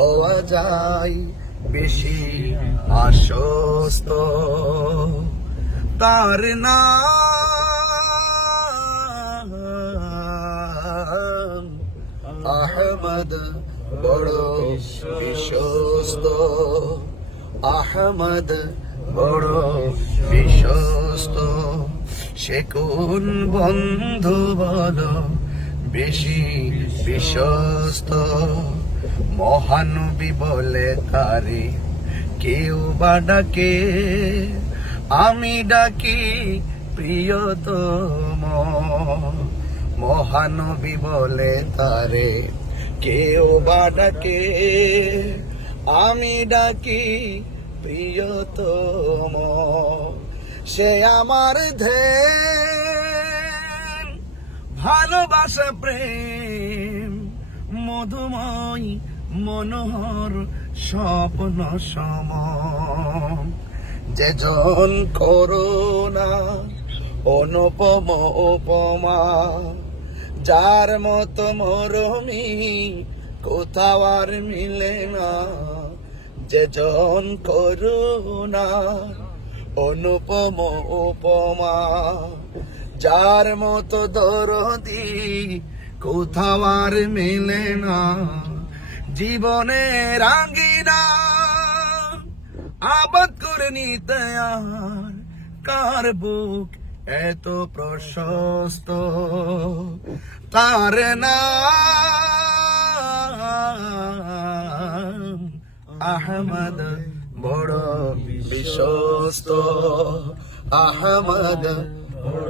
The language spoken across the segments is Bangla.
হওয়া যায় বেশি আশ্বস্ত। তার নাম আহমদ বড় বিশ্বস্ত। আহমদ বড় বিশ্বস্ত। সে কোন বন্ধু বলো বেশি বিশ্বস্ত? মহানবী বলে তারে, কেউ বা ডাকে, আমি ডাকি প্রিয়তম। মহানবী বলে তারে, কেউ বা ডাকে, আমি ডাকি প্রিয়তম। সে আমার ধ্যান, ভালোবাসা, প্রেম। মধুময় মনোহর স্বপ্ন সম যেজন করোনা অনুপম উপমা, যার মতো মরমি কোথাও আর মিলে না। যেজন করুণা, অনুপম উপমা, যার মতো দরদি কোথাও আর মেলে না। জীবনের আঙ্গিনা আবাদ করে নিতে আর কার বুক এত প্রশস্ত? তার নাম আহমদ বড় বিশ্বস্ত। আহমদ বড়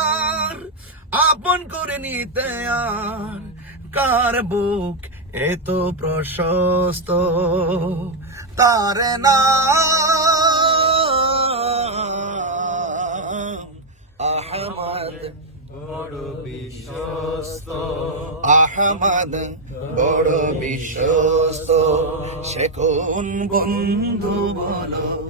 আপন করে নিতে আর কার বুক এত প্রশস্ত? তার না আহমদ বড় বিশ্বস্ত। আহমদ বড় বিশ্বস্ত। সে কোন বন্ধু বলো?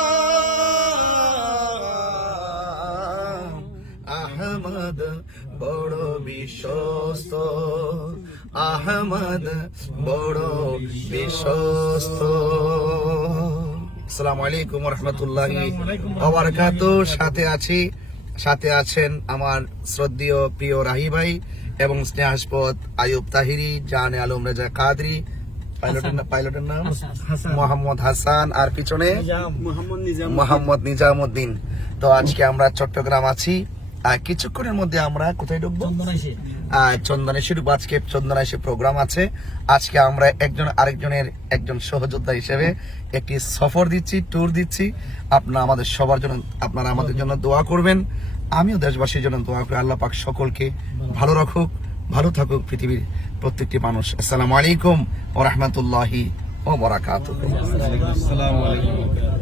বিশ্বস্ত। আহমদ বড় বিশ্বস্ত। আসসালামু আলাইকুম রহমতুল্লাহি ওবারাকাতু সাথে আছি সাথে আছেন আমার শ্রদ্ধেয় প্রিয় রাহি ভাই এবং স্নেহাস্পদ আয়ুব তাহিরি জানে আলম রেজা কাদরি। পাইলটের নাম? মোহাম্মদ হাসান। আর পিছনে? মোহাম্মদ নিজামুদ্দিন। তো আজকে আমরা চট্টগ্রাম আছি। কিছুক্ষণের মধ্যে আমরা কোথায় ঢুকবো? চন্দনেশ্বর আজকে চন্দনেশ্বর প্রোগ্রাম আছে। আজকে আমরা একজন আরেকজনের একজন সহযোদ্ধা হিসেবে একটি সফর দিচ্ছি ট্যুর দিচ্ছি। আপনারা আমাদের সবার জন্য আপনারা আমাদের জন্য দোয়া করবেন। আমিও দেশবাসীর জন্য দোয়া করি। আল্লাহ পাক সকলকে ভালো রাখুক ভালো থাকুক পৃথিবীর প্রত্যেকটি মানুষ। আসসালামু আলাইকুম ও রহমতুল্লাহি ও আলাইকুম।